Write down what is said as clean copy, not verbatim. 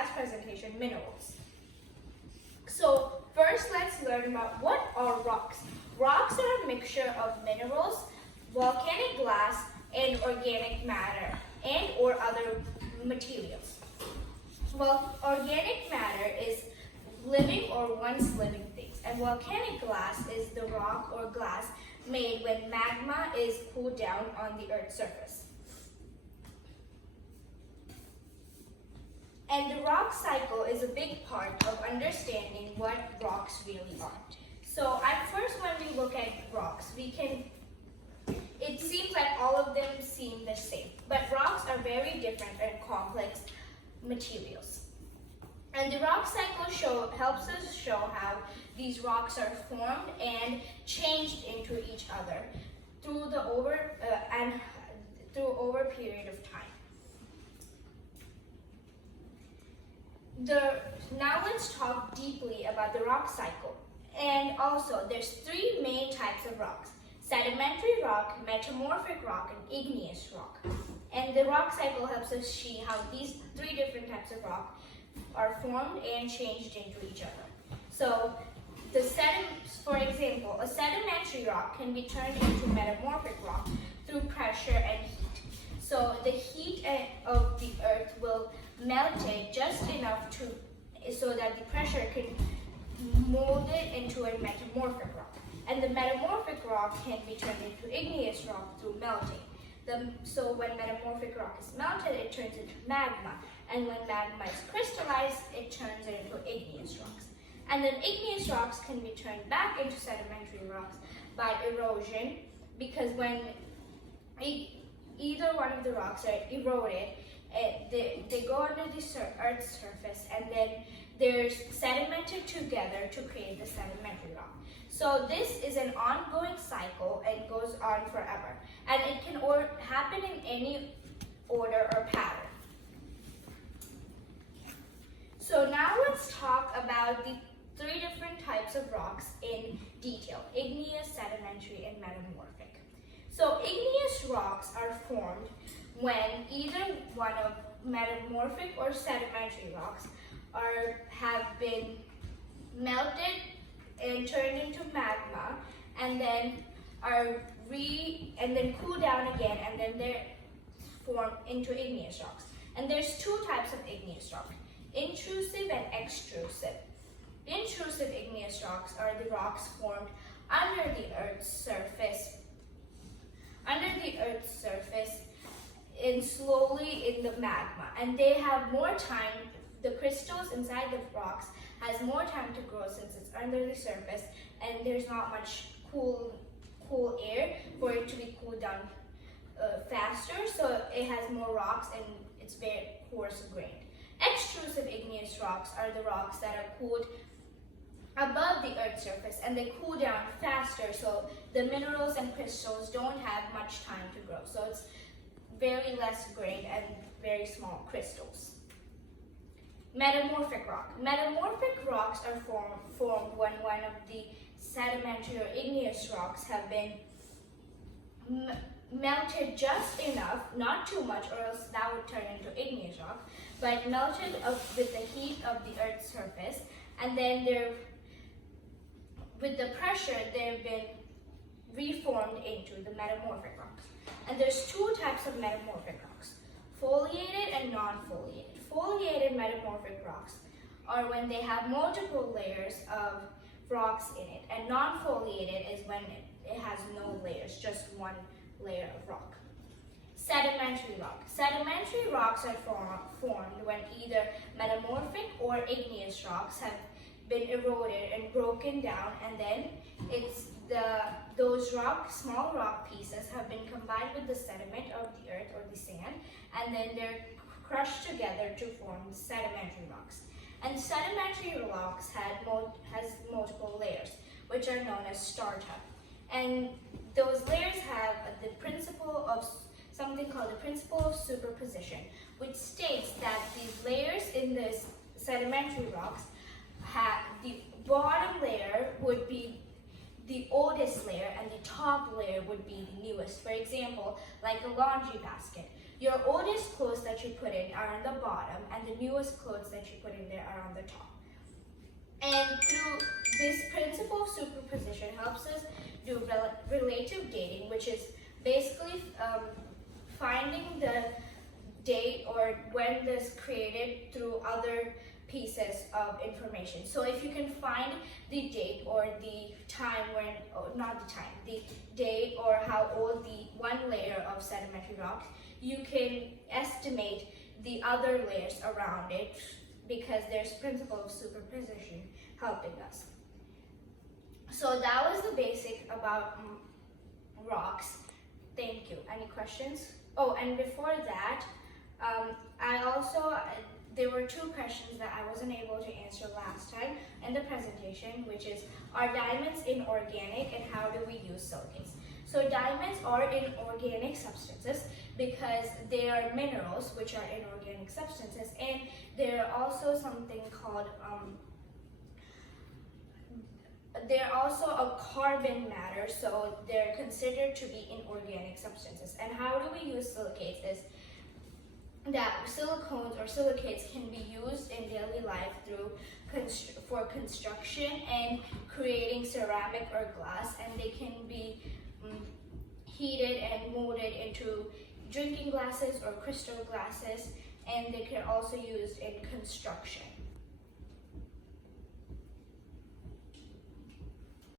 class presentation, minerals. So first let's learn about what are rocks. Rocks are a mixture of minerals, volcanic glass, and organic matter and or other materials. Well, organic matter is living or once living things, and volcanic glass is the rock or glass made when magma is cooled down on the Earth's surface. And the rock cycle is a big part of understanding what rocks really are. So at first when we look at rocks, it seems like all of them seem the same. But rocks are very different and complex materials. And the rock cycle helps us show how these rocks are formed and changed into each other through over a period of time. Now let's talk deeply about the rock cycle. And also, there's three main types of rocks: sedimentary rock, metamorphic rock, and igneous rock. And the rock cycle helps us see how these three different types of rock are formed and changed into each other. So, for example, a sedimentary rock can be turned into metamorphic rock through pressure and heat. So the heat of the earth will melt it just enough so that the pressure can mold it into a metamorphic rock. And the metamorphic rock can be turned into igneous rock through melting. So when metamorphic rock is melted, it turns into magma. And when magma is crystallized, it turns it into igneous rocks. And then igneous rocks can be turned back into sedimentary rocks by erosion, because when either one of the rocks are eroded, they go under the Earth's surface, and then they're sedimented together to create the sedimentary rock. So this is an ongoing cycle and goes on forever. And it can happen in any order or pattern. So now let's talk about the three different types of rocks in detail: igneous, sedimentary, and metamorphic. So igneous rocks are formed when either one of metamorphic or sedimentary rocks have been melted and turned into magma, and then cool down again, and then they're formed into igneous rocks. And there's two types of igneous rock: intrusive and extrusive. Intrusive igneous rocks are the rocks formed under the Earth's surface. And slowly in the magma, and they have more time. The crystals inside the rocks has more time to grow since it's under the surface, and there's not much cool air for it to be cooled down faster, so it has more rocks and it's very coarse grained. Extrusive igneous rocks are the rocks that are cooled above the Earth's surface, and they cool down faster, so the minerals and crystals don't have much time to grow. So it's very less grained and very small crystals. Metamorphic rock. Metamorphic rocks are formed when one of the sedimentary or igneous rocks have been melted just enough, not too much, or else that would turn into igneous rock, but melted with the heat of the Earth's surface, and then with the pressure, they've been reformed into the metamorphic rocks. And there's two types of metamorphic rocks: foliated and non-foliated. Foliated metamorphic rocks are when they have multiple layers of rocks in it, and non-foliated is when it has no layers, just one layer of rock. Sedimentary rock. Sedimentary rocks are formed when either metamorphic or igneous rocks have been eroded and broken down, and then those small rock pieces have been combined with the sediment of the earth or the sand, and then they're crushed together to form sedimentary rocks. And sedimentary rocks has multiple layers, which are known as strata. And those layers have something called the principle of superposition, which states that these layers in this sedimentary rocks the bottom layer would be the oldest layer and the top layer would be the newest. For example, like a laundry basket. Your oldest clothes that you put in are on the bottom, and the newest clothes that you put in there are on the top. And through this principle of superposition helps us do relative dating, which is basically finding the date or when this created through other pieces of information. So if you can find the date or the time when, not the time, the date or how old the one layer of sedimentary rock, you can estimate the other layers around it because there's principle of superposition helping us. So that was the basic about rocks. Thank you. Any questions? Oh, and before that, there were two questions that I wasn't able to answer last time in the presentation, which is, are diamonds inorganic and how do we use silicates? So diamonds are inorganic substances because they are minerals, which are inorganic substances, and they're also something called, they're also a carbon matter, so they're considered to be inorganic substances. And how do we use silicates is that silicones or silicates can be used in daily life for construction and creating ceramic or glass, and they can be heated and molded into drinking glasses or crystal glasses, and they can also be used in construction.